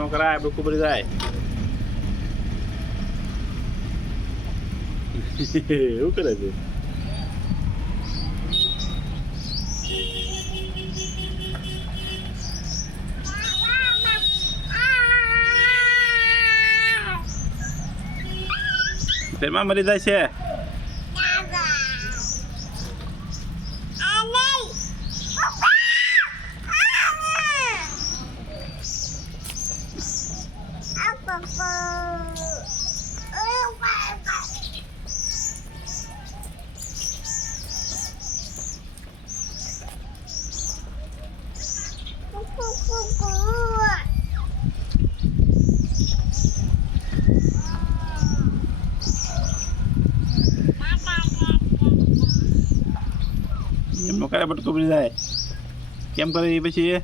ન કરાય બકુ પડી જાય એવું કરે છે તેમાં મરી જાય છે એમનો કરે બટકું પડી જાય કેમ કરે એ પછી